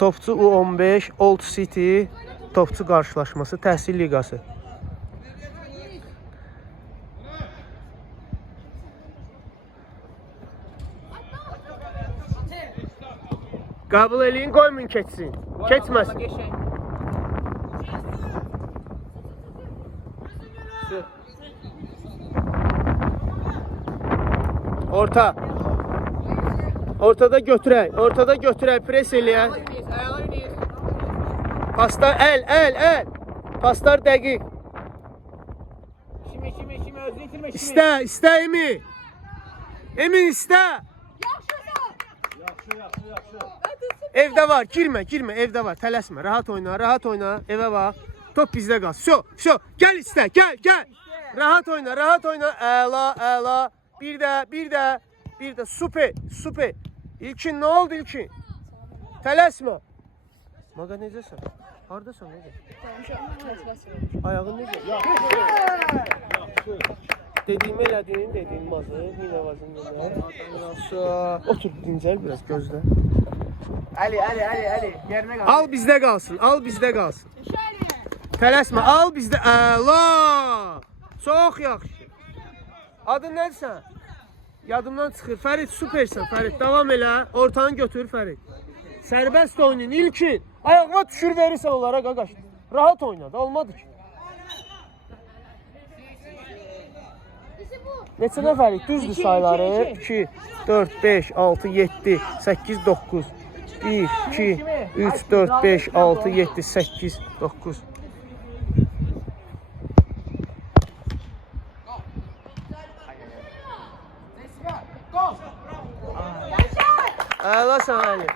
Topçu U15 Old City topçu qarşılaşması Təhsil Liqası. Qəbul eləyin, qoymayın keçsin. Keçməsin. Orta. Ortada götürək. Ortada götürək. Pres eləyək. Paslar el. Paslar dəqiq. İstə Emin. Emin istə. Evdə var, girmə, evdə var. Tələsmə, rahat oyna. Evə bax. Top bizdə qalsın. Şo. Gəl istə, gəl. Rahat oyna. Əla. Bir də. Super. İlkin, nə oldu İlkin? Tələsmə. Maqa necəsən? Haradasan, necə? Ayağın necə? Dediyim elədiyim mazı, minə vazın minə. Otur, dincəl biraz, gözlə. Ali, yerine kal. Al bizdə qalsın. Tələsmə, al bizdə. Əla! Çox yaxşı. Adın nədirsən? Yadımdan çıxır. Fərid, süpersən Fərid. Davam elə. Ortanı götür Fərid. Sərbəst oynayın. İlkin. Ayağına düşür verirsən onlara qaqaş. Rahat oynadı. Olmadı ki. Neçə nəfərik? Düzdür sayları. 2, 4, 5, 6, 7, 8, 9. 1, 2, 3, 4, 5, 6, 7, 8, 9. Əlasən Ali.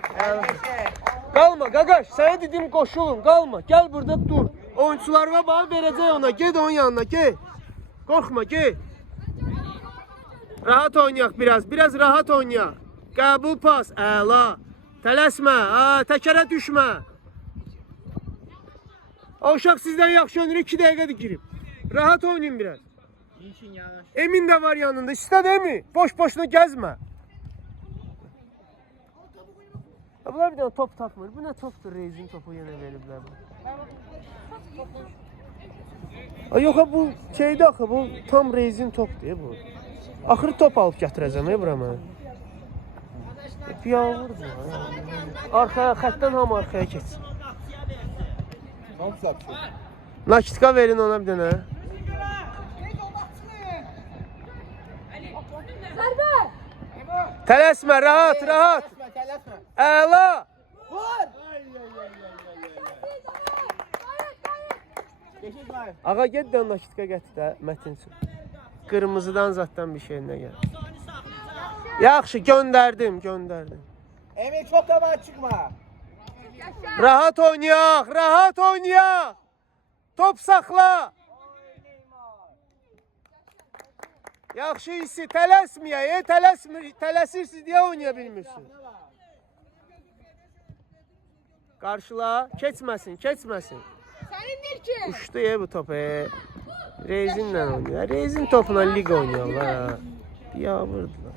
Qalma qaqaş, sənə dedim qoşulun, qalma. Gəl burada dur. Oyunçularına bax verəcək ona. Ged onun yanına, ged. Qorxma, ged. Rahat oynayaq biraz rahat oynayaq. Qəbul pas, əla. Tələsmə, təkərə düşmə. O uşaq sizdən yaxşı oynayır, 2 dəqiqədir girib. Rahat oynayın biraz. Emin də var yanında, istədi mi? Boş-boşuna gəzmə. Bunlar bir dənə top tapmır. Bu nə topdur? Reizin topu yenə veriblər. Yox, bu şeydə axı, bu tam Reizin topdur bu. Axırı top alıb gətirəcəm bura mən. Yağmurdur. Arxaya, xəttdən hamı arxaya keçsin. Nakitka verin ona bir dənə. Tələsmə, rahat. Əla. Ağa ged də nakitka gətir də Mətin üçün. Qırmızıdan zatdan bir şeyinə gəl. Yaxşı, göndərdim. Emin çok da çıkma. Rahat oynayaq. Top saxla. Yaxşı hissi, tələsməyək, tələsirsiniz deyə oynaya bilmirsiniz. Qarşıla, keçməsin. Sənindir ki. Uçdu bu topu. Reizinlə oynayır. Reizin topuna liga oynayırlar. Yağmurdular.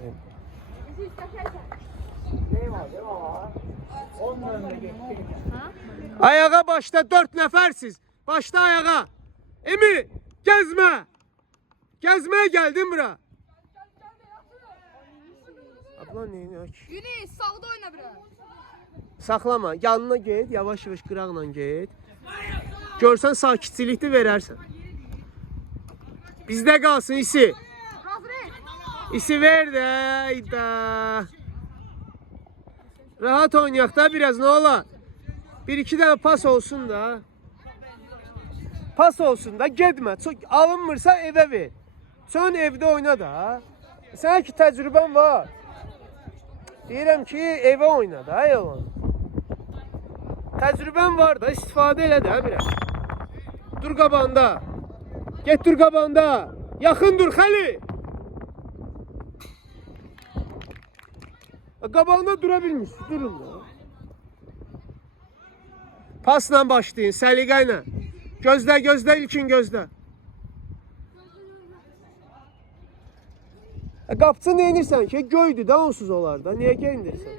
Ayağa başla, 4 nəfərsiz. Başla ayağa. Emi, gəzmə. Gəzməyə gəldin bura. Abla neyini aç? Yunus, sağda oyna biraz. Saxlama, yanına get, yavaş-yavaş qıraqla get. Görsən sakitçilikdə verərsən. Bizdə qalsın isi. İsi ver də. Rahat oynayaq da biraz, nə olar? 1-2 dəfə pas olsun da. Getmə. Alınmırsa evə ver. Sən evdə oyna da. Sənə ki təcrübən var. Deyirəm ki, evə oyna da, yalan. Təcrübən var da, istifadə elə də biraz. Dur qabanda. Get dur qabanda. Yaxın dur Xəli. Qabağında dura bilmişsin, durun da. Pasla başlayın, səliqə ilə. Gözlə, ilkin gözlə. Qapçı neyinirsən ki? Göydü də onsuz olar da. Niyə geyindirsən?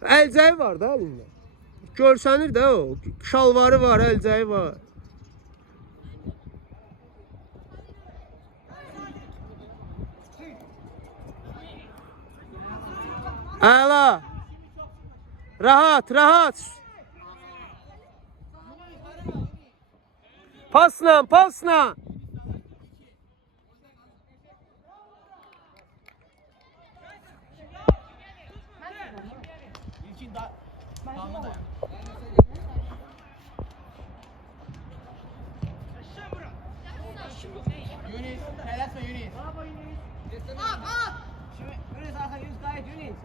Əlcəyi var da əlində. Görsənir də o. Şalvarı var, əlcəyi var. Əla. Rahat, rahat. Pasla, pasla. Yunus, tələsmə Yunus. Şimdi Yunus arxa Yunus qayıt Yunus.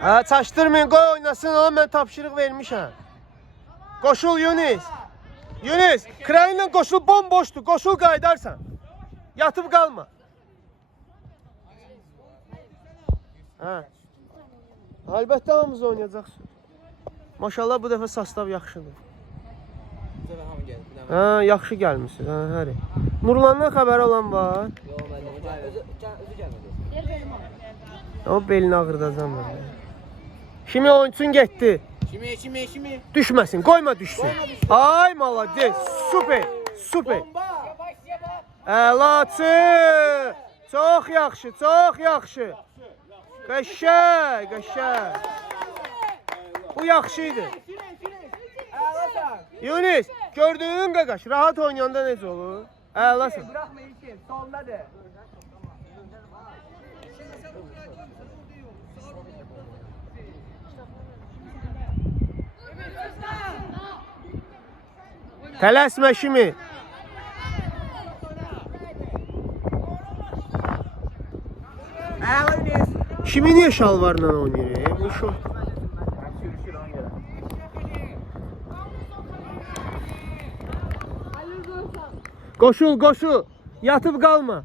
Ha, çaşdırmayın, qoy oynasın, ona mən tapşırıq vermişəm. Qoşul Yunus. Yunus, krayınla qoşul bomboşdur, qoşul qaydarsan. Yatıb qalma. Hə. Əlbəttə hamımız oynayacaqsın. Maşallah bu dəfə sastav yaxşıdır. Bu sefer hamı gəldi. Hə, yaxşı gəlmisiniz. Hə, həri. Nurlandan xəbəri olan var. Yox, mən özü gəlmədi. O belini ağrıdacam mən. Kimi oyunçun getdi. Kimi. Düşməsin, qoyma düşsün. Ay malades, super, super. Bomba. Əlaçı. Çox yaxşı, çox yaxşı. Qəşəng, qəşəng. Bu yaxşı idi. Əlasan. Yunus, gördüyün qaqaş, rahat oynayanda necə olur? Əlasan. Bırakma İlkin, soldadır. Tələsmə kimi. Əla Yunus. Kimi niyə şalvarla oynayır? Bu şov. Sürüşür ona görə. Qoşul, qoşul. Yatıb qalma.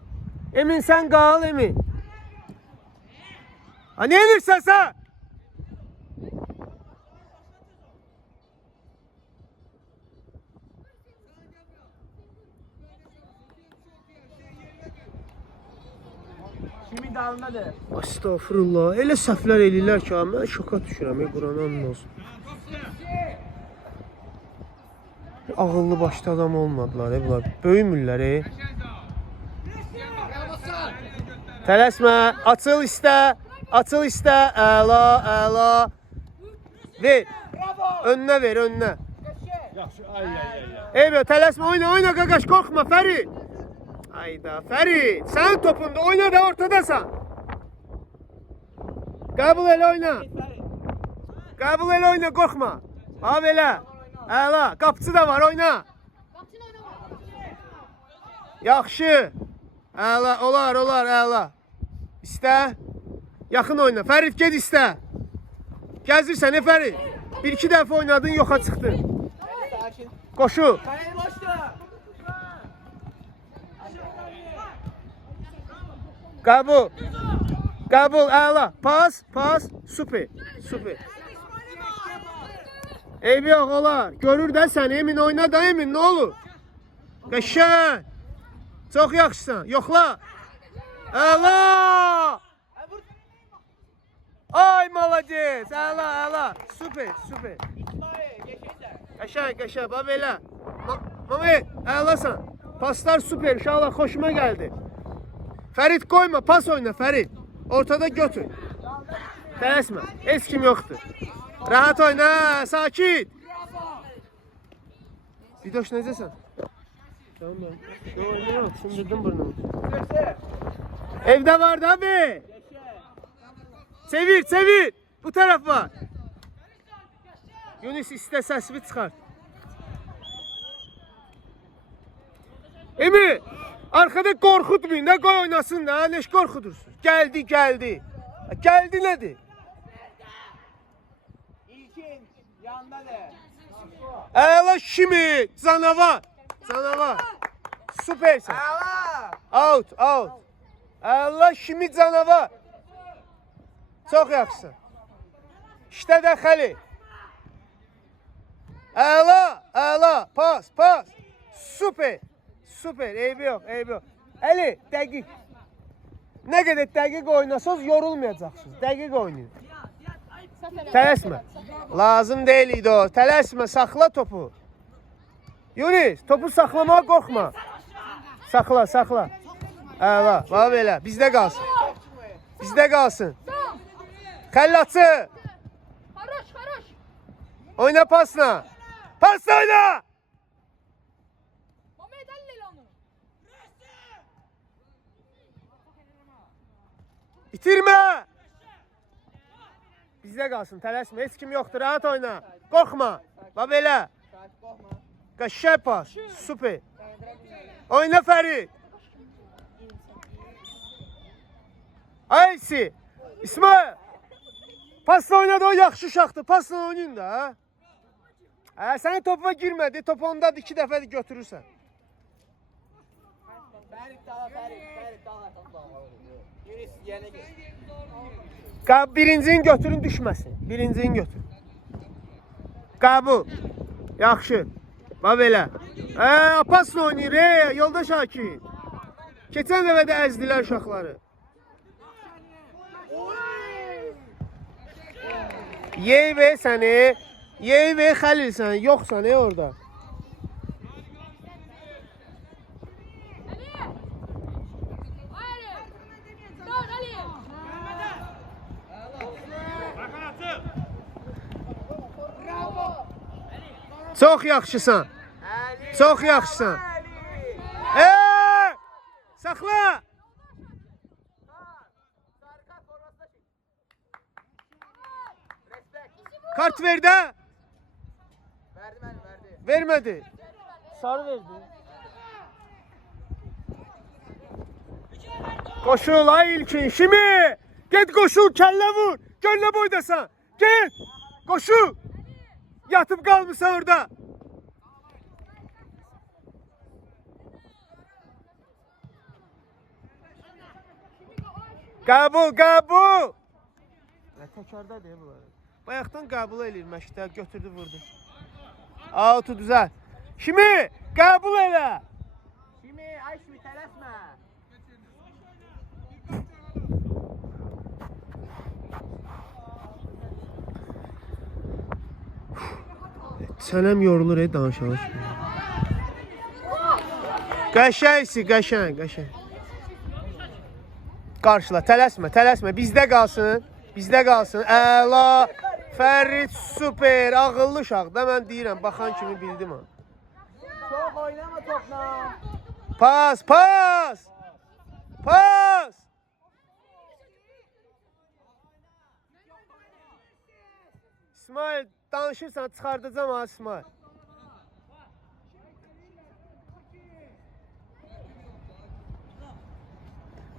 Emin sən qal, Emin. Ha, nə edirsən sən? Kimi dalındadır. Astagfirullah. Elə səhvlər eləyirlər ki, mən şoka düşürəm, Qur'an and olsun. Ağıllı başlı adam olmadılar, bunlar. Böyümürlər, Tələsmə, açıl istə, açıl istə, əla, əla. Ver, önünə ver, önünə. Eyvə, tələsmə, oyna, qaqaş, qorxma, Fərid. Hayda, Fərid, sənin topunda, oyna da ortadasan. Qəbul elə oyna. Qəbul elə oyna, qorxma. Ha, belə, əla, qapıcı da var, oyna. Yaxşı. Əla, olar, əla. İstə. Yaxın oyna. Fərid, ged istə. Gəzirsən, Fərid. Bir-iki dəfə oynadın, yoxa çıxdın. Sakin. Qoşu. Kaleni boştu. Qəbul. Qəbul, əla. Pas, super. Eybi yox, olar. Görür də sən, Emin oyna da, Emin, nə olur? Qəşəng. Çox yaxşısan, yoxla. Əla. Ay, malades, əla. Super. Qəşəng, bax belə. Mami, əlasan. Paslar super, uşaqlar, xoşuma gəldi. Fərid, qoyma, pas oyna, Fərid. Ortada götür. Tələsmə, heç kim yoxdur. Rahat oyna, sakit. Vidoş, necəsən? Tamam. Yox, sındırdım burnumu. Evdə var da abi. Çevir. Bu taraf var. Yunus istə səsini çıxart. Emi, arkada qorxutmayın da, qoy oynasın da, neş qorxudursun. Gəldi. Gəldi nədir? İlkin yandadır. Əla kimi, canavar. Süpersən. Əla. Out. Əla kimi canavar. Çox yaxşısan. İşte də Xəli. Əla. Pas. Super. Eybi yox. Əli, dəqiq. Nə qədər dəqiq oynasınız, yorulmayacaqsınız. Dəqiq oynayın. Tələsmə. Lazım deyil idi o. Tələsmə, saxla topu. Yunus, topu saxlamağa qorxma. Saxla, saxla. Əla, bax belə. Bizdə qalsın. Bizdə qalsın. Xəllatçı. Haroş, haroş. Oyna pasla. Pasla oyna. Mehmet Halil onu. İtirmə. Bizdə qalsın, tələsmə. Heç kim yoxdur, rahat oyna. Qorxma. Bax belə. Kaç korkma. Qəşəng pas. Super. Oyna Fərid. Aysi. İsmail. Pasla oynadı, o yaxşı uşaqdır. Pasla oynayın da. Sənin topuna girmədi. Top ondadır, 2 dəfə götürürsən. Ferit dala Ferit. Ferit dala. Yunus yerine geç. Birincini götürün, düşməsin. Birincini götür. Qəbul. Yaxşı. Bax belə. Pasla oynayır, yoldaş Hakim. Keçən dəfə də əzdilər uşaqları. Yey ve səni. Yey ve Xəlil sən. Yoxsan orada. Ali. Dur Ali. Çox yaxşısan. Çox yaxşısan. Saxla. Kart ver də. Verdi ben verdi. Vermədi. Sarı verdi. Koşul ay ilkin. Şimdi. Get koşul, kəllə vur. Gönlə boydasan. Get. Koşul. Yatıp kalmışsan orada. Qəbul, qəbul. Təkarda deyə bunları. Bayaqdan qəbul eləyir məşqdə, götürdü, vurdu. Out'u düzəl. Kimi? Qəbul elə. Şimdi ay şimdi telaşma. Sənəm yorulur danışalım. Qəşəngsi, qəşəng, qəşəng. Qarşıla, tələsmə, tələsmə. Bizdə qalsın, bizdə qalsın. Əla, Fərid super, ağıllı uşaq da mən deyirəm, baxan kimi bildim ha. Çok oynama topla. Pas, pas! Pas! İsmail, danışırsan çıxardacam ha İsmail.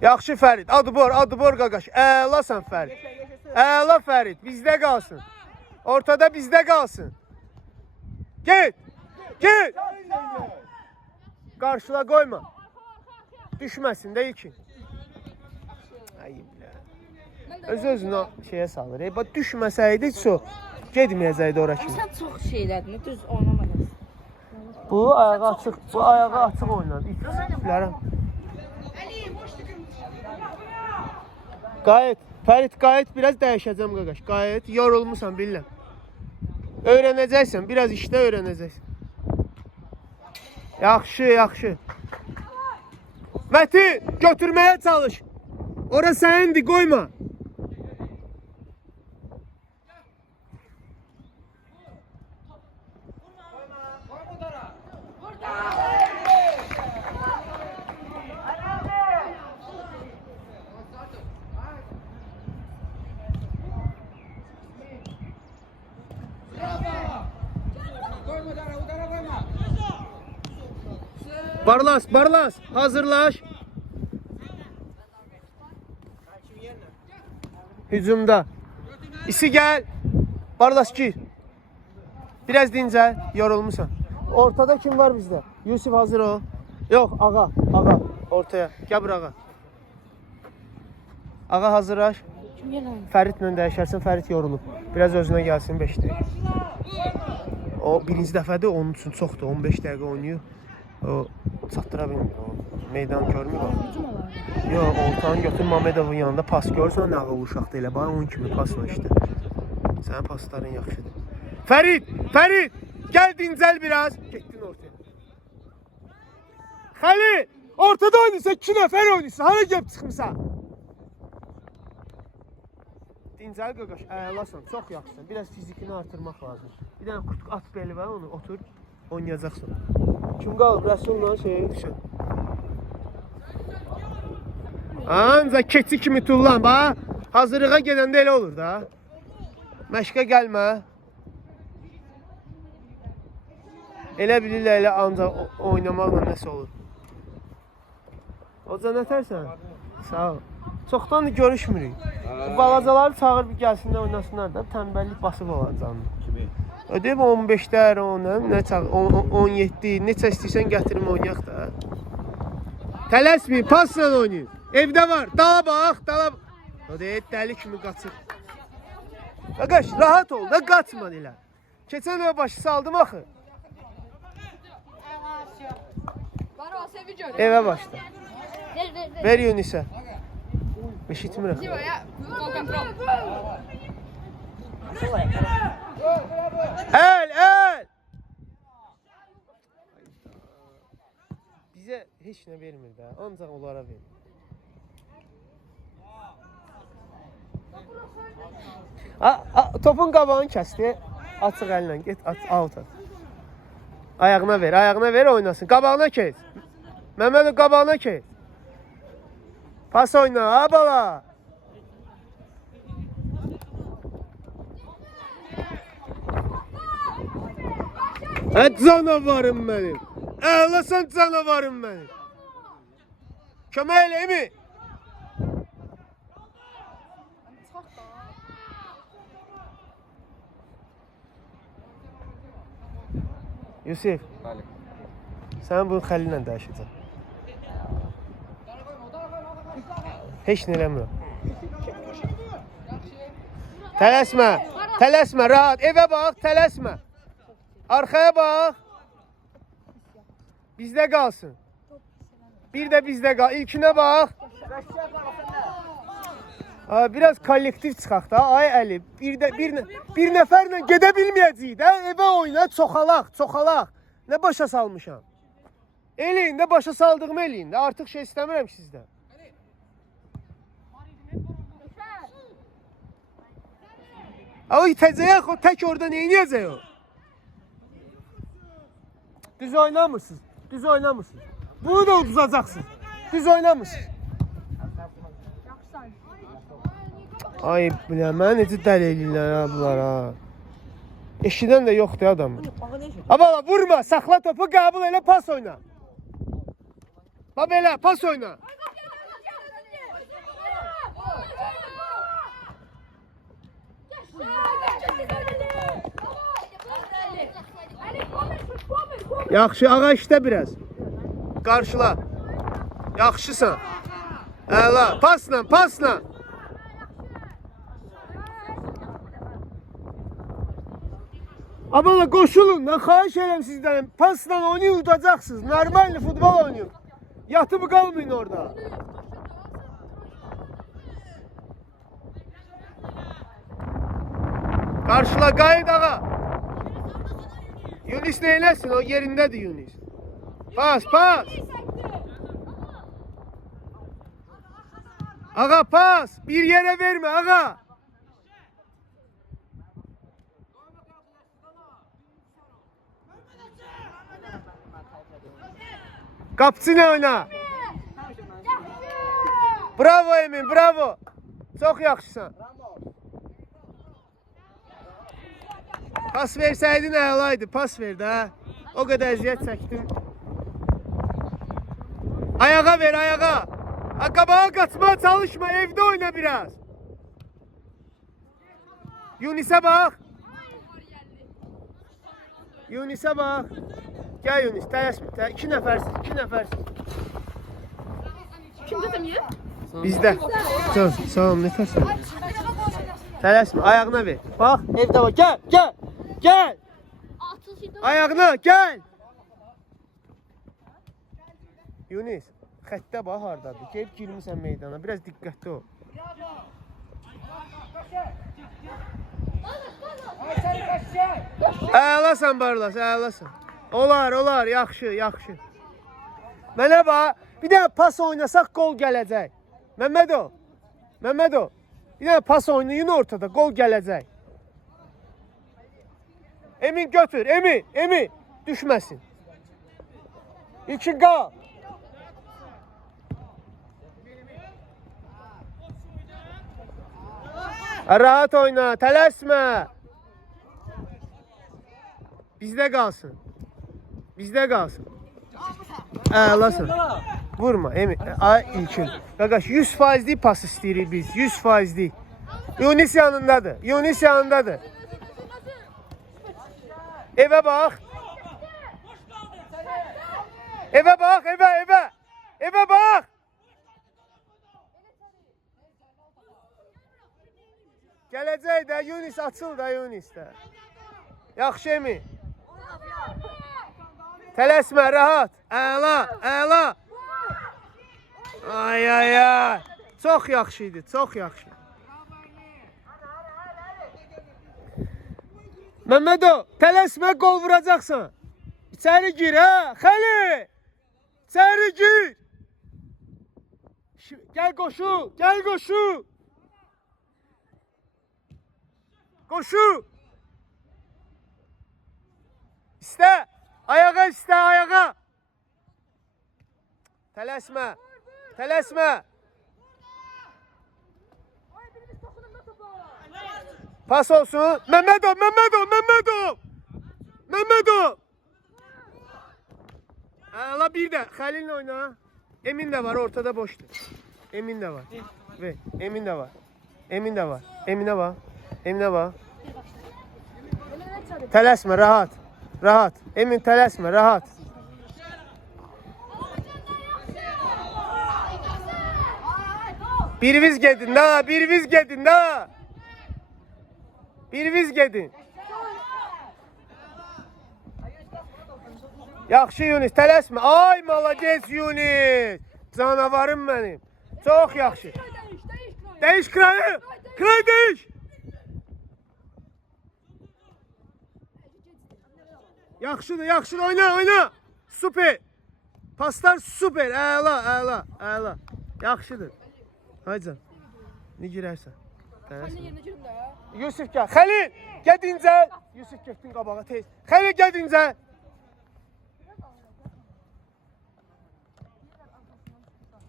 Yaxşı Fərid, adı bor qaqaş. Əlasan Fərid. Əla Fərid, bizdə qalsın. Ortada bizdə qalsın. Get! Get! Qarşıla qoyma. Düşməsin də ilkin. Öz-özünə şeyə salır. Bax düşməsəydi çox getməyəcəkdi ora kimi. Sən çox şeylərdin, düz oynamadın. Bu ayağı açıq oynadı. İtlərəm. Qayıt, Fərid qayıt, biraz dəyişəcəm qaqaş. Qayıt, yorulmusan bilirəm. Öyrənəcəksən, biraz işdə öyrənəcəksən. Yaxşı, yaxşı. Mətin, götürməyə çalış. Ora sənindir, qoyma. Barlas, hazırlaş. Hücumda. İsi gel. Barlas gir. Biraz dincəl, yorulmusan. Ortada kim var bizdə? Yusuf hazır o. Yox, ağa. Ortaya. Gəl bura ağa. Ağa hazırlaş. Fəridlə dəyişərsən, Fərid yorulub. Biraz özünə gəlsin 5 dəqiqə. O birinci dəfədir, onun üçün çoxdur. 15 dəqiqə oynayır. O çatdıra bilmir. O meydan görmür. Yox, ortanı götür Mamedovun yanında pas görürsən, nə ağıl uşaqdır elə. Bax onun kimi pasla işte. Sənin pasların yaxşıdır. Fərid, gəl dincəl biraz. Getdin ortaya. Xəlil, ortada oynayırsan, 2 nəfər oynayırsan. Hara gəlib çıxmısan? Dincəl qaqaş, əylasan, çox yaxşısan. Biraz fizikini artırmaq lazım. Bir dənə qut at beli var, onu otur, oynayacaqsan. Kim qalıb? Rəsul'la düşün. Ancaq keçi kimi tullan, bax. Hazırlığa gedəndə elə olur da. Məşqə gəlmə. Elə bilirlər, elə ancaq oynamaqla nəsə olur. Hoca nətərsən? Sağ ol. Çoxdan görüşmürük. Bu balacaları çağır bir gəlsinlər oynasınlar da. Tənbəllik basıb olacağını. Ödəyib 15'lər, 17, neçə istəyirsən gətirim oynayaq da. Tələsməyin, pasla oynayın. Evdə var, dala bax, dala. Ödəyib dəli kimi qaçır. Qaqaş, rahat ol da qaçma elə. Keçən əvə başı saldım axı. Baro, sevi gör. Evə başla. Ver. Ver Yunisə. Eşitmirəm. Diva, go control. El! Bizə heç nə vermir də, ancaq onlara verir. Topun qabağını kəsdi. Açıq əllə get, out at. Ayağına ver, oynasın. Qabağına keç. Məmməd qabağına keç. Pas oyna, ha bala. Canavarım mənim. Əlasan canavarım mənim. Kömək eləyimi? Yusif. Sən bunu Xəlillə dəyişəcəksən. Heç nə eləmirəm. Tələsmə, rahat. Evə bax, tələsmə. Arxaya bax. Bizdə qalsın. Bir də bizdə qal. İlkinə bax. Biraz kollektiv çıxaq da. Ay Əli, bir nəfərlə gedə bilməyəcəyik də. Evə oyna, çoxalaq. Nə başa salmışam? Eləyin də, başa saldığımı eləyin də. Artıq şey istəmirəm sizdən. O itəcək, o tək orada neyniyəcək o? Düz oynamırsınız. Bunu da uduzacaqsınız. Düz oynamırsınız. Ay biləm, mənə necə dəli eləyirlər ha bunlar ha. Eşidən də yoxdur adamın. Abala vurma, saxla topu, qəbul elə, pas oyna. Belə, pas oyna. Yaxşı, ağa işlə biraz. Qarşıla. Yaxşısan. Əla, pasla. Abala qoşulun, xahiş edirəm sizdən. Pasla oynayın, udacaqsınız. Normal futbol oynayın. Yatıb qalmayın orada. Qarşıla, qayıd ağa. Yunis neyləsin? O yerindədir Yunis. Pas. Ağa pas. Bir yerə vermə ağa. Qapçı oyna. Bravo Emin, bravo. Çox yaxşısan. Pas versəydin əlaydı, pas ver də. O qədər əziyyət çəkdin. Ayağa ver, ayağa. Qabağa qaçmağa çalışma, evdə oyna biraz. Yunis'e bak. Yunis'e bak. Gel Yunis, tələsmə. 2 nəfərsiz. Kimdə təmiyə? Bizdə. Sağ ol, ne tərsən? Tələsmə, ayağına ver. Bax, evdə var. Gəl. Ayağına, gəl. Yunis, xəttə bax hardadır. Gəlib girmisən meydana. Biraz diqqətli ol. Əlasan Barlas, əlasan. Olar, yaxşı. Mənə bax, bir dənə pas oynasaq gol gələcək. Məmmədo. Bir dənə pas oynayın ortada, gol gələcək. Emin götür, Emin. Düşməsin. İlkin qal. Rahat oyna, tələsmə. Bizdə qalsın. Əlasın. Vurma, Emin. Ay İlkin. Qaqaş, 100% pas istəyirik biz, 100%. Yunis yanındadır. Evə bax. Evə bax. Gələcək də, Yunis açıl da, Yunis də. Yaxşı Emin. Tələsmə, rahat. Əla. Ay. Çox yaxşı idi. Məmmədo, tələsmə, gol vuracaqsan. İçəri gir, hə? Xəli! İçəri gir! Gəl qoşu! Qoşu! İstə! Ayağa! Tələsmə! Pas olsun. Məmmədo! Ala bir də Xəlillə oyna. Emin də var, ortada boşdur. Emin də var. Ver, Emin də var. Eminə bax. Tələsmə, rahat. Emin tələsmə, rahat. Biriniz gedin da. Biriniz gedin. Yaxşı Yunis, tələsmə. Ay, malades Yunis. Canavarım mənim. Çox yaxşı. Dəyiş krayı. Kray dəyiş. Yaxşıdır. Oyna. Süper. Paslar süper. Əla. Yaxşıdır. Haycan. Ne girərsən? Yusuf gəl. Xəlil, gəl dincəl. Yusuf getdin qabağa tez. Xəlil gəl dincəl.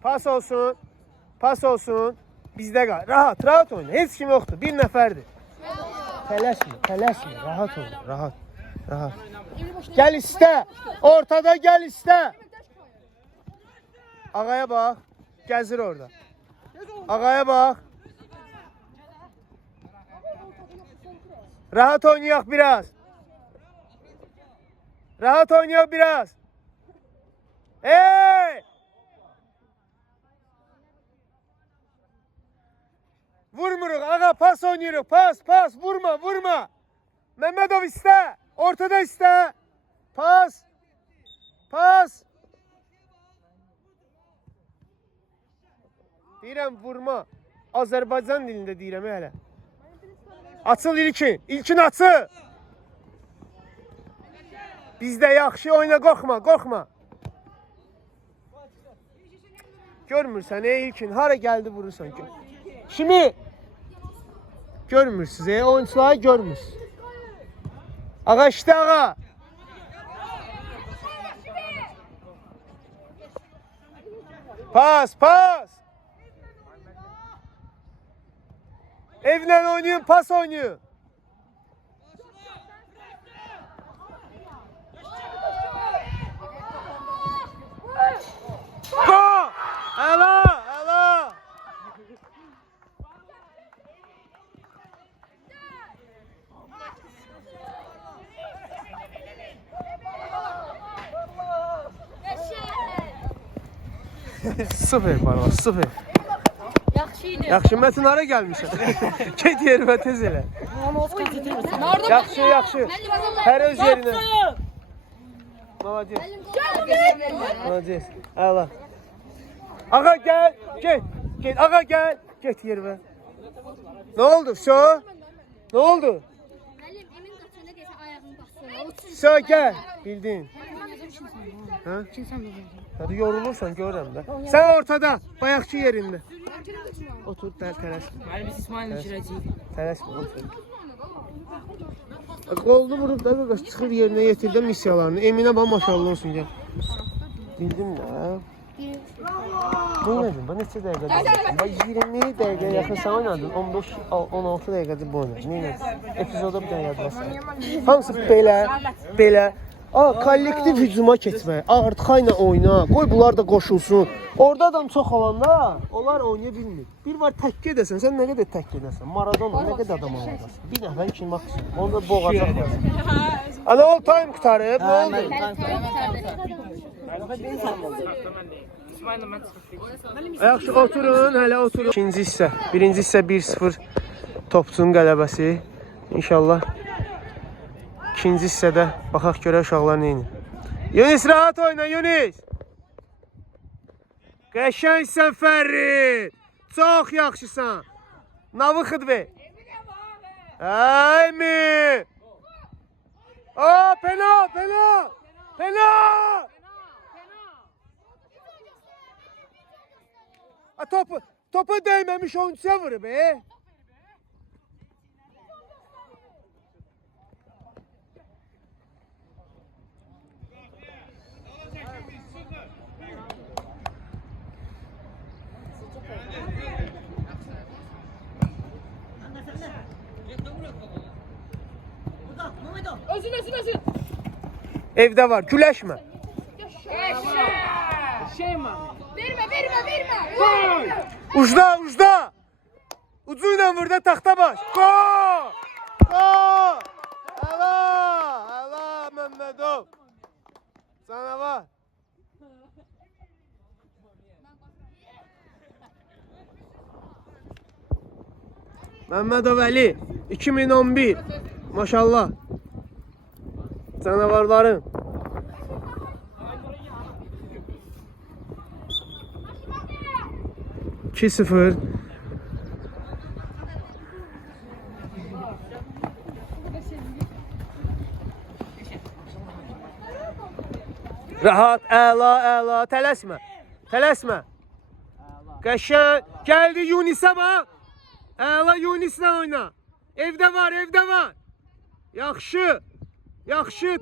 Pas olsun. Bizdə qal. Rahat oyna. Heç kim yoxdur. Bir nəfərdir. Tələsmə. Rahat oyna. Rahat. Gəl istə. Ortada gəl istə. Ağaya bax. Gəzir orada. Ağaya bax. Rahat oynayaq biraz. Hey! Vurmuruq, ağa pas oynayırıq. Pas, vurma. Məmmədov istə. Ortada istə. Pas. Deyirəm vurma. Azərbaycan dilində deyirəm hələ. Açıl İlkin açıl. Bizdə yaxşı oyna, qorxma. Görmürsən İlkin, hara gəldi vurursan. Şimdi görmürsünüz, oyuncuları görmürsünüz. Ağa işte ağa. Pas. Evlen oynayın, pas oynayın. Go! Ela! Süper Barlas, süper. Yaxşı, Mətin hara gəlmişsən? Get yerimə tez elə. Yaxşı. Hər öz yerinə. Malades. Əla. Ağa gəl, get. Ağa gəl, get yerimə. Nə oldu? Nə oldu? Müəllim, Emin qaçanda gəlsə ayağını bas. So gel. Bildin. Ha? Kim sen dedin? Hadi yorulursan görürəm də. Sən ortada, bayaqki yerində. Otur, tələsmə. Mənim biz İsmail'in işirəcəyik. Tələsmə, otur. Qolunu vurub da qaç çıxır yerinə yetirdə missiyalarını. Eminə bax maşallah olsun gəl. Bildin də. Bu nədir? Bu neçə dəqiqədir? Bax 20 dəqiqə yaxın sən oynadın. 15-16 dəqiqədir bu oynadın. Neynədin? Epizoda bir dənə yadlasın. Hamısı belə. Kollektiv hücuma keçmək. Artxayla oyna. Qoy bunlar da qoşulsun. Orada adam çox olanda onlar oynaya bilmir. Bir var tək gedəsən. Sən nə qədər tək gedəsən? Maradona nə qədər adam alacaqsan? Bir nəfər iki maksimum. Onu da boğacaqlar. Ana all time qutarıb. Nə oldu? Yaxşı oturun, hələ oturun. İkinci hissə. Birinci hissə 1-0 topçunun qələbəsi. İnşallah. İkinci hissədə baxaq görə uşaqlar neyini. Yunis rahat oyna Yunis. Qəşəngsən Fərid. Çox yaxşısan. Navı xıdve. Aymi. Pena. Topa dəyməmiş oyuncuya vurub. Özün. Evdə var, güləşmə. Vermə. Ucda. Ucuyla vur da taxta baş. Gol! Əla Məmmədov. Canavar. Məmmədov Əli 2011. Maşallah. Canavarların. İki 0. Rahat, əla. Tələsmə. Qəşəng. Gəldi Yunis'e bak. Əla Yunis'le oyna. Evdə var. Yaxşı,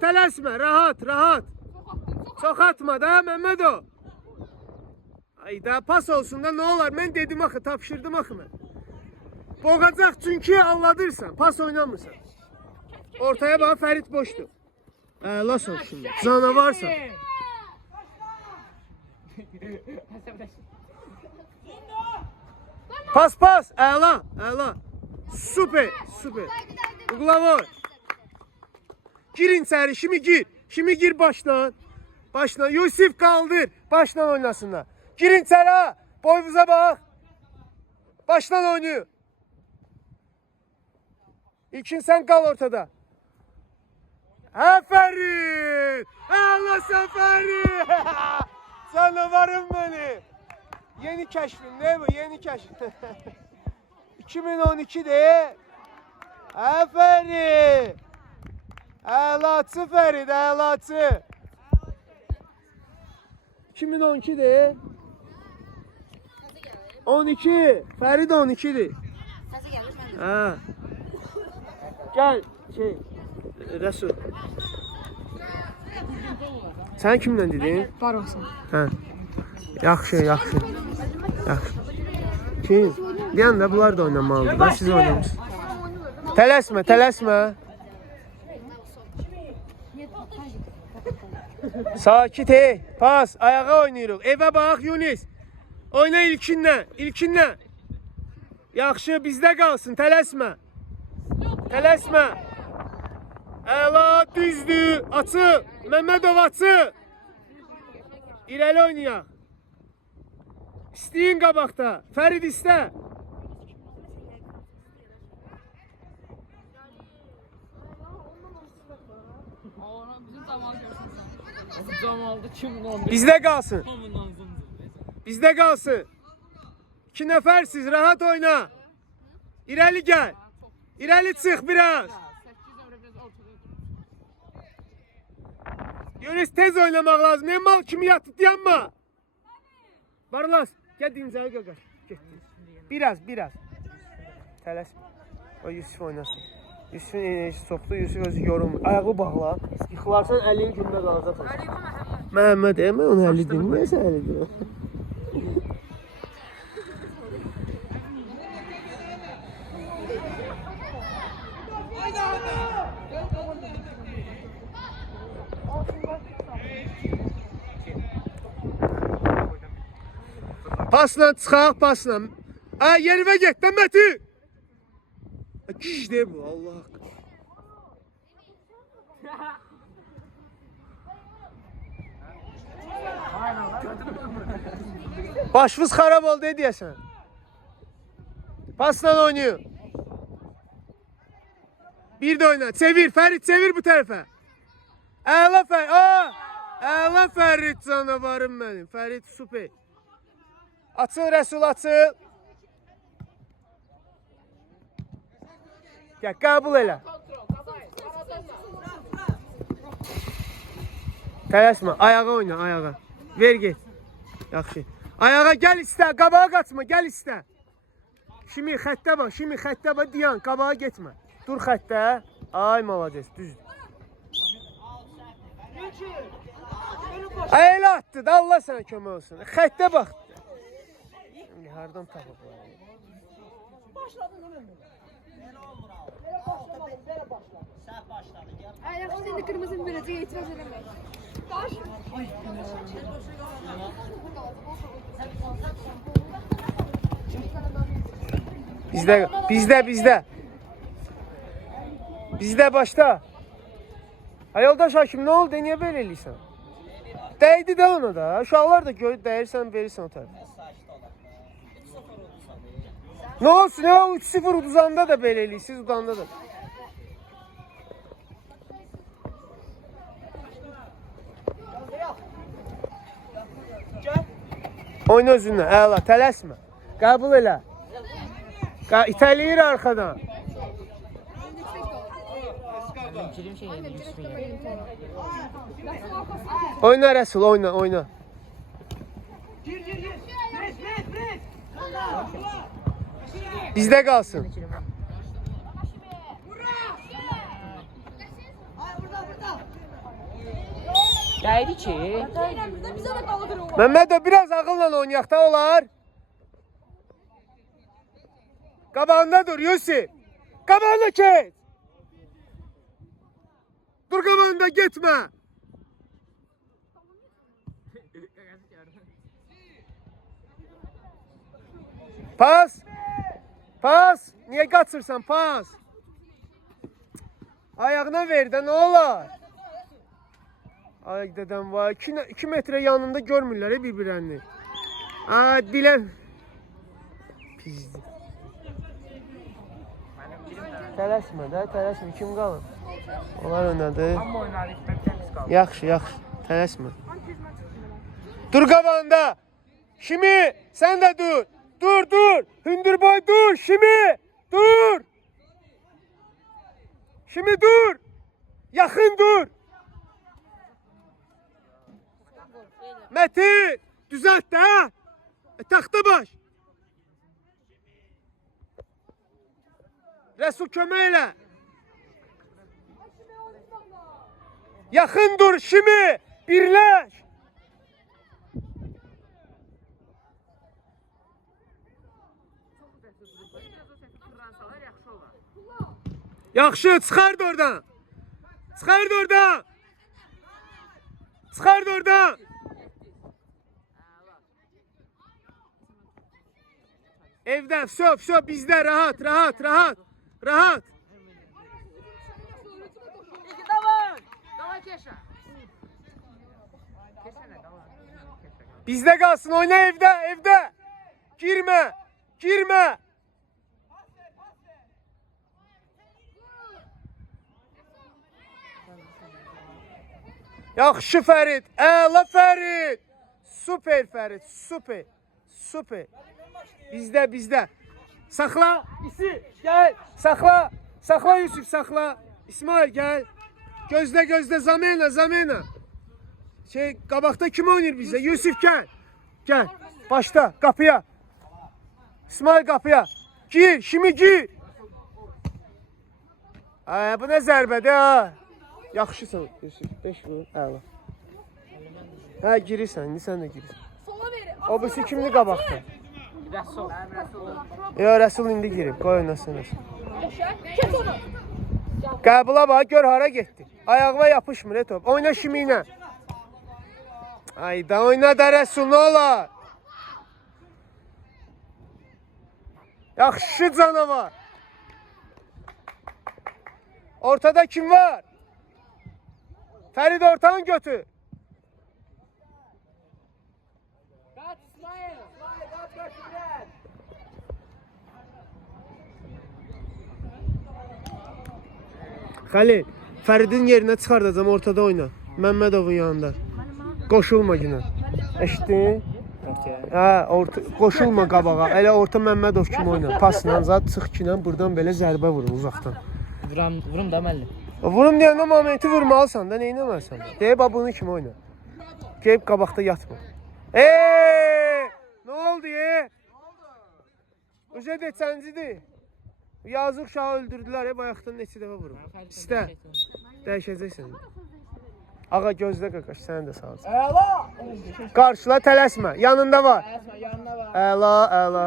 tələsmə. Rahat. Çox atma da Məmmədov. Ayda pas olsun da ne olar? Mən dedim axı, tapşırdım axı mən. Boğacaq çünkü anladırsan. Pas oynamırsan. Ortaya bax, Fərid boşdur. Əla sən şimdi. Canavarsan. Pas. Əla. Süper. Uğlavor. Girin içeri. Şimdi gir başla. Yusuf kaldır. Başla oynasınlar. Girin içeri ha. Boyunuza bak. Başla oynuyor. İlkin sen kal ortada. Aferin. Allah Fərid. Canavarım beni. Yeni keşfin ne bu? Yeni keşfin. 2012'de. Aferin. Əlatçı Fərid, əlatçı. 2012'de. 12. Fərid 12'dir. Ha. Gel Resul. Sen kimden dedin? Var olsun. Ha. Yaxşı. Kim? Bir anda bunlar da oynamalıdır. Ben siz oynamışsınız. Tələsmə. Sakit pas. Ayağa oynayırıq. Evə bax Yunis. Oyna ilkindən. Yaxşı, bizdə qalsın. Tələsmə. Əla, düzdür. Açı. Məmmədov açı. İrəli oynayaq. İstəyin qabaqda. Fərid istə. Bizdə qalsın. 2 nəfərsiz, rahat oyna. İrəli gəl. İrəli çıx biraz. Yunus tez oynamaq lazım. Ne mal kimi yatıp dayanma. Barlas, gel dincəyə qaqar. Getdi. Biraz. Tələsmə. O Yusuf oynasın. Yusuf'un enerjisi çoxdur. Yusuf özü yorulmur. Ayağı bağla. Yıxılarsan 50 gündə qalacaq. Məhəmməd, mən onu 50 din. Niyə sən 50 din? Pasla çıxaq, pasla. Yerivə get, Məti. Giş de bu, Allah haqqı. Başımız xarab oldu, deyəsən. Pasla oynuyor. Bir de oyna. Çevir, Ferit çevir bu tarafa. Əla Ferit. Əla Ferit canavarım benim. Ferit süper. Açıl Resul, açıl. Gel, kabul elə. Tələsmə, ayağa oyna, ayağa. Ver get. Yaxşı. Ayağa gəl istə, qabağa qaçma, gəl istə. Şimdi xəttə bax, dayan, qabağa getmə. Dur xəttə. Ay, malades, düzdür. Ay, elə atdı da, Allah sənə kömək olsun. Xəttə bax. Hardan tapıb var? Ayaq seni kırmızı böylece itiraz edemez. Bizdə başda. Ay yoldaş Hakim, nə oldu? Niyə belə eləyirsən? Dəydi də ona da. Uşaqlar da görüb dəyirsən, verirsən o tərəfə. Ne olsun ya, 3-0 uduzanda da belə eləyirsiniz, udanda da. Oyna özünlə, əla, tələsmə. Qəbul elə. İtəliyir arxadan. Oyna Resul, oyna. Bizdə qalsın. Gəldi ki. Bize de kaldırıyor. Məhəmməd, biraz ağılla oynayaq da olar. Qabağında dur Yusuf. Qabağında kes. Dur qabağında getmə. Pas. Niye qaçırsan? Pas. Ayağına ver də, nə olar? Ay dedem var. 2 metre yanında görmürlər bir-birlərini. Dilə. Pizdi. Tələsmə də, tələsmə. Kim qalır? Onlar oynadı. Amma oynadı. Yaxşı. Tələsmə. Dur qabağında. Şimdi sen de dur. Dur. Hündürboy dur. Şimdi dur. Şimdi dur. Yakın dur. Metin. Düzelt de ha. Taxta baş. Resul kömək elə. Yakın dur şimdi. Birleş. Yaxşı, çıxart oradan. Çıxart oradan. Evdə, все, bizdə, rahat. Давай Keşa. Bizdə qalsın, oyna evdə. Girmə. Yaxşı Ferit, əla Ferit. Super Ferit, super. Bizdə. Saxla, gəl. Saxla Yusuf, saxla. İsmail gəl. Gözlə, zamena. Qabaqda kim oynayır bizdə? Yusuf gəl. Gəl. Başla qapıya. İsmail qapıya. Gir, şimdi gir. Bu nə zərbədir ha? Yaxşısan Yusuf. 5 vur. Əla. Hə, girirsən, indi sən də girirsən. O birisi kimdir qabaqda? Rəsul. Rəsul indi girib. Qoy oynasın Rəsul. Qəbula bax, gör hara getdi. Ayağına yapışmır top. Oyna şiminə. Ayda oyna da Rəsul, nə olar? Yaxşı canavar. Ortada kim var? Fərid ortanı götür. Kaç İsmail. İsmail kaç kaçırın. Xəlil, Fəridin yerinə çıxardacam, ortada oyna. Məmmədovun yanında. Qoşulma günə. Eşitdin? Qoşulma qabağa. Elə orta Məmmədov kimi oyna. Pasla zat çıx kinə, buradan belə zərbə vurun uzaqdan. Vurum da müəllim. Vurum deyəndə momenti vurmalısan da, neynəməlisən? Deyib bunu kimi oyna. Gəlib qabaqda yatma. Nə oldu? Uca deçəncidir. Yazıq uşağı öldürdülər, bayaqdan neçə dəfə vurub. İstə, dəyişəcəksən. Ağa gözlə qaqaş, səni də sağlayacaq. Əla. Qarşıla, tələsmə, yanında var. Yanına var. Əla. Əla.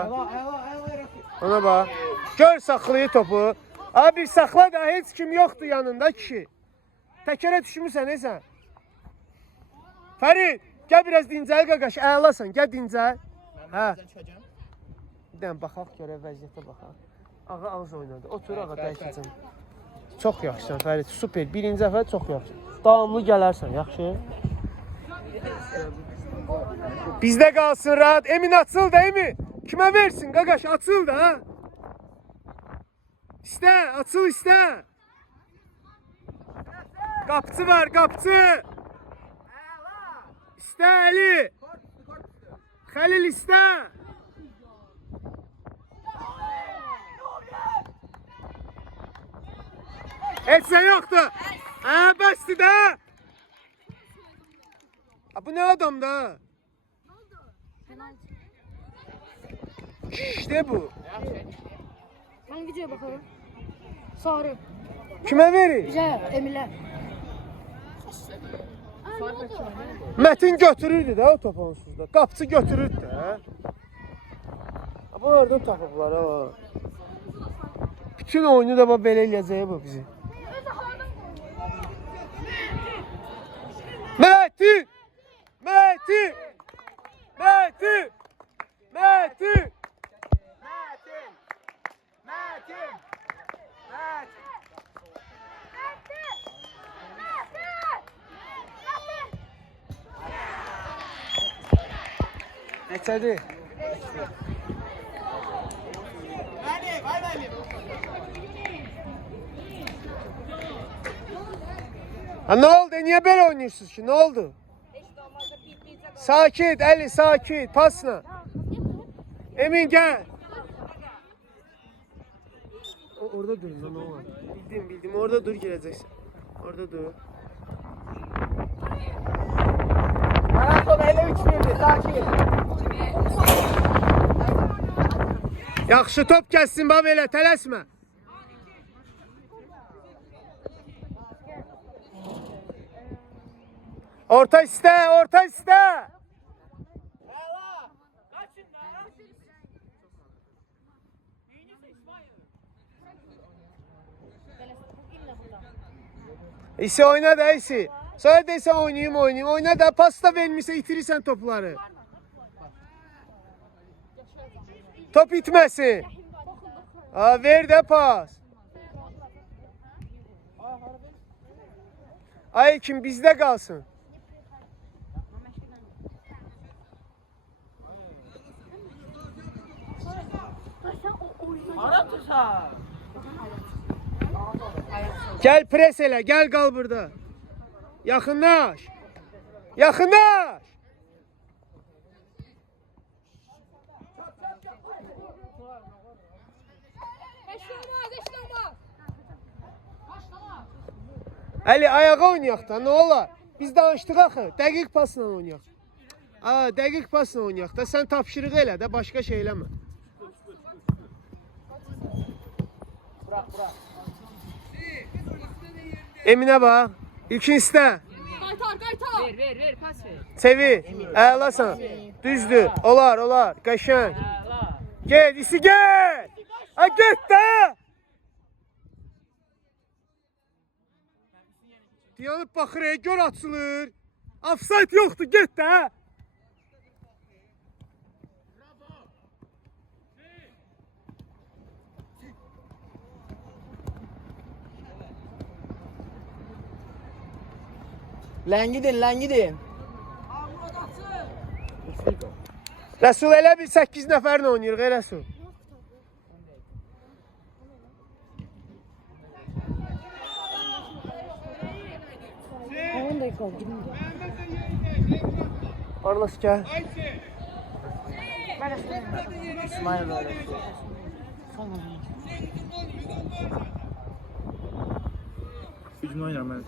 Ona bax. Gör saxlayı topu. Abi saxla da heç kim yoxdur yanında kişi. Təkərə düşmüsən sən. Fərid, gəl biraz dincəl qaqaş, əlasan, gəl dincəl. Hə. Bir dənə baxaq, görə vəziyyətə baxaq. Ağa ağız oynadı. Otur ağa, dəyişəcəm. Çox yaxşısan Fərid, super. Birinci dəfə çox yaxşı. Davamlı gələrsən, yaxşı. Bizdə qalsın rahat. Emin açıl da Emin. Kimə versin qaqaş, açıl da ha. İstə, açıl istə. Qapçı var, qapçı. İstə Əli. Xəlil istə. Etsə yoxdur. Bəsdir də. Bu nə adam da? İşte bu. Ben videoya bakalım. Sarı. Kimə verir? Güzel. Emirler. Metin götürürdü də o topu onsuz da. Qapçı götürürdü də. Bu oradan tapıblar ha. Bütün oyunu da belə eləyəcək bu bizi. Metin! Metin! Metin! Metin! Neçədir? Ha, ne oldu? Niye böyle oynuyorsunuz ki? Ne oldu? Sakit Ali, sakit. Pasla. Emin gel. Orada dur lan, o var. Bildim. Orada dur, gireceksin. Orada dur. Bana son 53 verdi. Sakin. Yaxşı top kəssin bax belə, tələsmə. Orta istə, orta istə. İsi oyna da isi. Sonra deysən oynayayım. Oyna da, pas da vermişsə itirirsən topları. Top itməsin. Ver də pas. Ay kim bizdə qalsın. Ara tutsa. Gel pres elə, gel qal burada. Yaxınlaş. Yaxınlaş. Ali ayağa oynayaq da, nə olar? Biz danışdıq axı. Dəqiq pasla oynayaq. Dəqiq pasla oynayaq da sən tapşırıq elə də başqa şey eləmə. Eminə bax. İkincisi Ver, pas ver. çevir. Əlasan. Düzdür. Olar. Qəşəng. Get, isi get. Get də. Dayanıb baxır, gör açılır. Offside yoxdur, get də. Ləngidin. Rəsul elə bir 8 nəfərlə oynayırıq, Rəsul. On dakika gidin. Arlas gəl. İsmail böyle. Hücum oynayalım ben.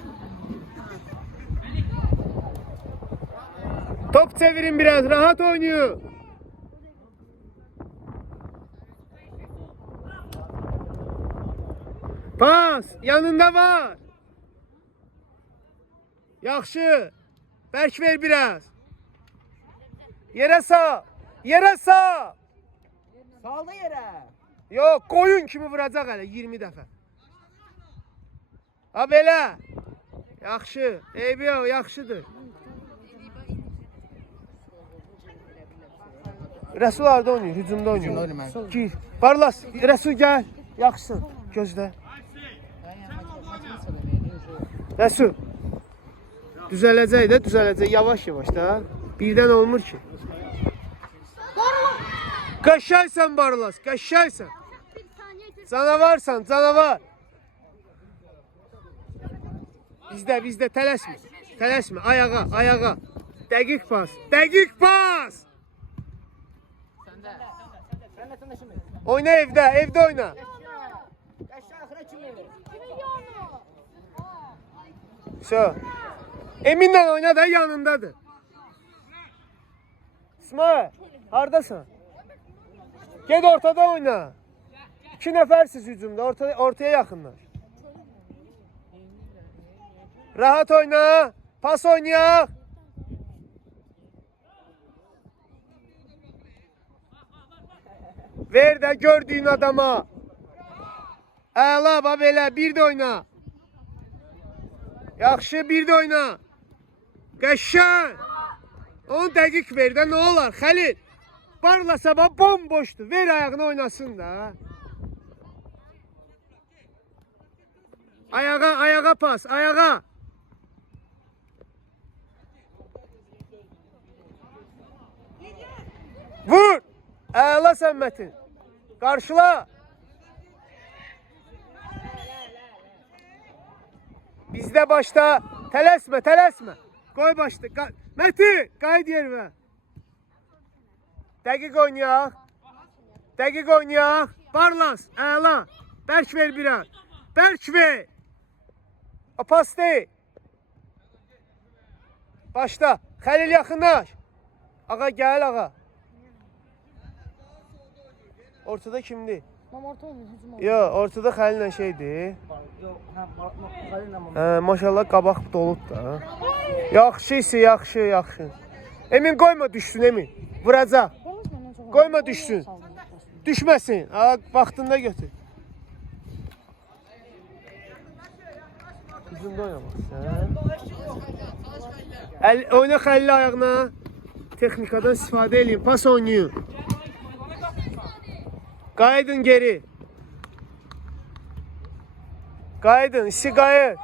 Top çevirin biraz, rahat oynuyor. Pas, yanında var. Yaxşı. Bərk ver biraz. Yerə sağ. Saldı yere. Yox, qoyun kimi vuracaq hələ 20 dəfə. Ha belə. Yaxşı. Eybi yox, yaxşıdır. Rəsul harda oynayır? Hücumda oynayır. Gir. Barlas, Rəsul gəl. Yaxşısın. Gözlə. Rəsul. Düzələcək də, düzələcək. Yavaş da. Birdən olmur ki. Qəşəngsən Barlas, qəşəngsən. Canavarsan, canavar. Bizdə, tələsmə. Ayağa. Dəqiq pas. Oyna evdə oyna. So. Eminlə oyna da yanındadır. İsmail, hardasan? Ged ortada oyna. 2 nəfərsiz hücumda, ortaya yaxınlar. Rahat oyna, pas oynayaq. Ver də gördüyün adama. Əla, belə, bir də oyna. Yaxşı, bir də oyna. Qəşəng. 10 dəqiq ver də, nə olar? Xəlil, Barlasa bomboşdur. Ver ayağını oynasın da. Ayağa pas, ayağa. Vur. Əla sən Mətin. Qarşıla. Bizdə başda. Tələsmə. Qoy başda. Mətin, qayıt yerə. Dəqiq oynayaq. Barlas, əla. Bərk ver biraz. Bərk ver. O pas deyil. Başda. Xəlil yaxınlaş. Ağa gəl ağa. Ortada kimdir? Mam orta oynuyor. Hücum oynuyor. Yox, ortada Xəlillə şeydir. Maşallah qabaq dolub da. Yaxşı. Emin qoyma düşsün Emin. Vuracaq. Qoyma düşsün. Düşməsin. Vaxtında götür. Hücumda oynamazsan. Oyna Xəlil ayağına. Texnikadan istifadə edin. Pas oynayın. Qaydın geri. Qaydın, isi qayıt.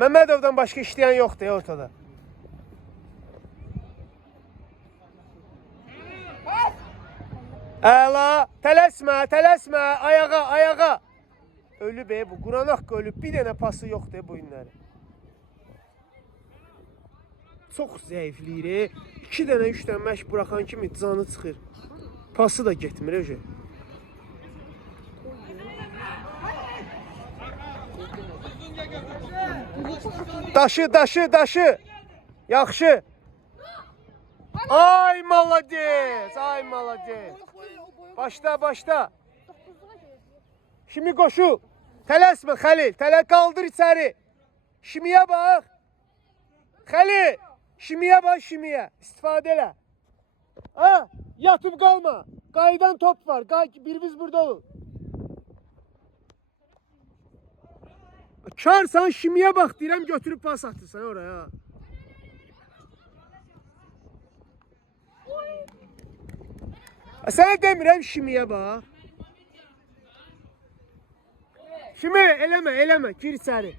Məmmədovdan başqa işləyən yoxdur ortada. Əla, tələsmə, ayağa. Ölüb bu, Quran haqqı ölüb, bir dənə pası yoxdur bu günləri. Çox zəifliyir, 2 dənə, 3 dənə məşq buraxan kimi canı çıxır. Pası da getmir öcə. Daşı. Yaxşı. Ay malades. Ay malades. Başla. Şimdi koşu. Tələsmə Xəlil. Qaldır içəri. Şimiyə bax. Xəlil. Şimiyə bax, şimiyə. İstifadə elə. Ha, yatıp qalma. Qaydan top var. Birimiz burada olun. Karsan şimiyə bax deyirəm, götürüb pas atırsan oraya. Sənə demirəm şimiyə bax. Şimdi eleme. Gir içeri.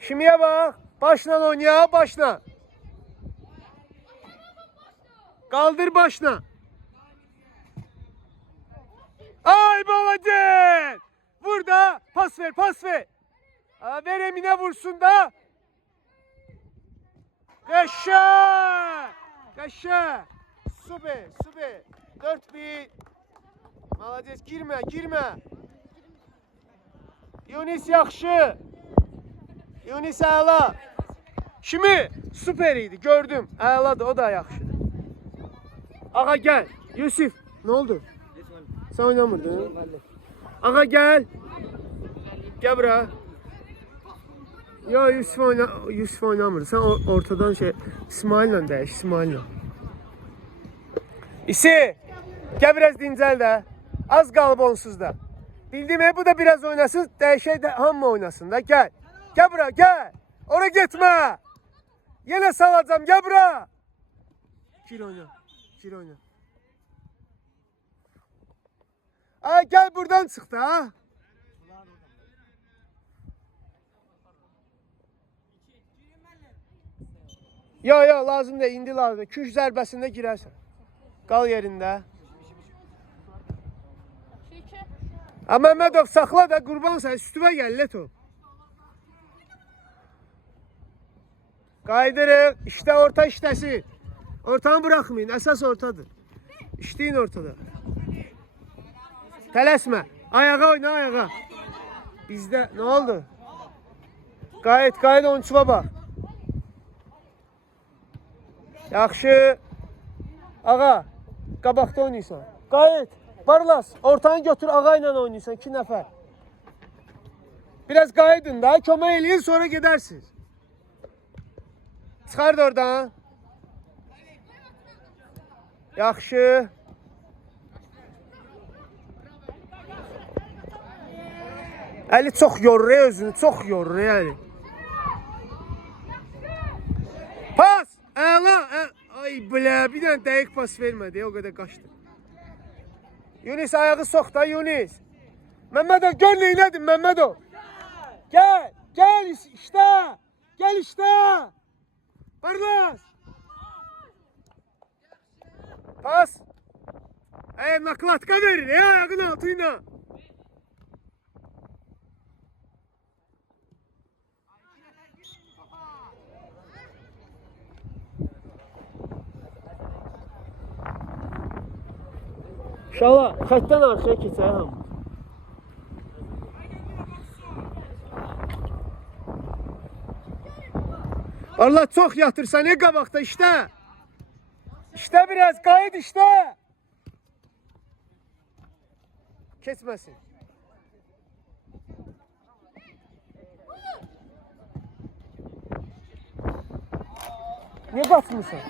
Şimdiye bak. Başla oynaya, başla. Kaldır başla. Ay babacığım. Burada pas ver. Ver Emine vursun da. Kaşa. Süper. 4-1. Malades, girme. Yunis yaxşı. Yunis əla. Şimdi süper idi, gördüm. Əladır, o da yaxşı. Ağa gel. Yusuf, ne oldu? Sen oynamırdın. Ağa gel. Gel bura. Ya Yusuf oynamırdı. Sen ortadan İsmail'le değiş, İsmail'le. İsi, gel biraz dincel de. Az qalıb onsuz da. Bildim bu da biraz oynasın. Dəyişək də hamı oynasın da. Gel. Gel bura, gel. Oraya gitme. Yine salacağım. Gel bura. Gir oyna. Ay gel buradan çık da. Yo lazım değil. İndi lazım. Küş zərbəsində girersən. Qal yerində. Mehmetov sakla da kurban sen üstüme gel Leto. Kaydırık. İşte orta iştesi. Ortanı bırakmayın. Esas ortadır. İşleyin ortada. Tələsmə. Ayağa oyna ayağa. Bizde ne oldu? Gayet oyunçuğa bak. Yaxşı. Ağa. Qabaqda oynayırsan. Gayet. Barlas, ortanı götür, ağa ilə oynayırsan, 2 nəfər. Biraz qaydın da, kömək eləyin, sonra gedərsiniz. Çıxar da oradan. Yaxşı. Əli çox yorur, özünü çox yorur, yəni. Pas! Əla! Ay, bir dənə dəqiq pas vermədi, o qədər qaçdı. Yunis ayağı sok da Yunis. Mehmetov gör neynedin Mehmetov. Gel işte. Gel işte. Barlas. Pas. Naklatka verin ayağın altıyla. İnşallah xətdən arxaya keçər hamı. Allah çox yatırsan ne qabaqda işte. İşte biraz qayıt işte. Keçməsin. Niye qaçmırsan?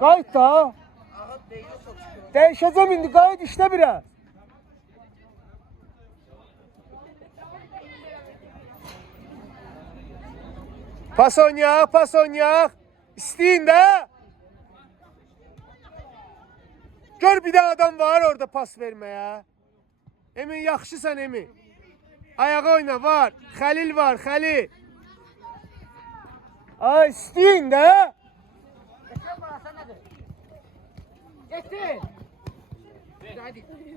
Qayıt da. Değişeceğim indi qayıt işte biraz. Pas oynayaq. İsteyin de. Gör bir de adam var orada pas vermeye. Emin yaxşısan Emin. Ayağa oyna var. Xəlil var, Xəlil. Ay isteyin de.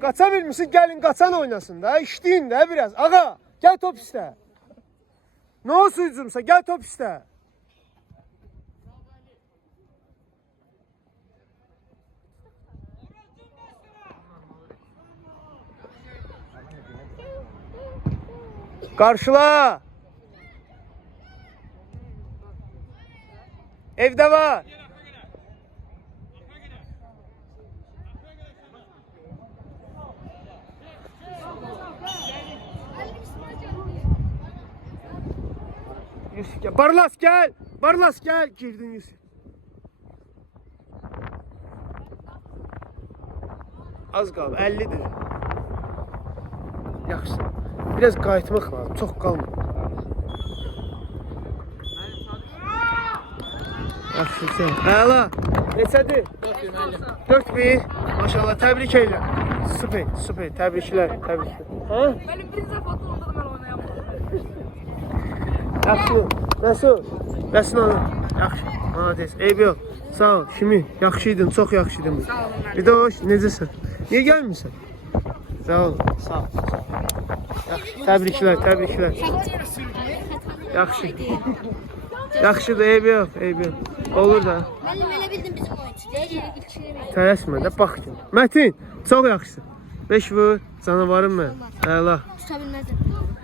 Qaça bilmişsin, gəlin qaçan oynasın da. İşleyin de biraz. Ağa, gel top iste. Ne olsun hücumsa, gel top iste. Qarşıla. Evdə var. Yusuf gel. Barlas gel. Barlas gel. Girdin Yusuf. Az qaldı. 50'dir. Yaxşı. Biraz qayıtmaq lazım. Çox qalmır. Yaxşı sen. Əla. Neçədir? 4-1. Maşallah təbrik elə. Süper, süper. Təbriklər, təbriklər. Hə? Benim birinci foto onda da ben oynayamam. Yaxşı. Nasıl? Bəsin onu. Yaxşı. Malades. Eybi yox. Sağ ol. Kimi? Yaxşıydın, çox yaxşıydın. Sağ olun ben. Bir də hoş. Necəsən? Niyə gəlmirsən? Sağ ol. Sağ ol. Yaxşı. Təbriklər, təbriklər. Yaxşı. Yaxşıdır, eybi yox, eybi yox. Olur da. Müəllim elə bildim bizim oyunçu. Tələsmə də, bax ki. Mətin, çox yaxşısan. 5 vur, canavarım mən. Əla. Tuta bilməzdim.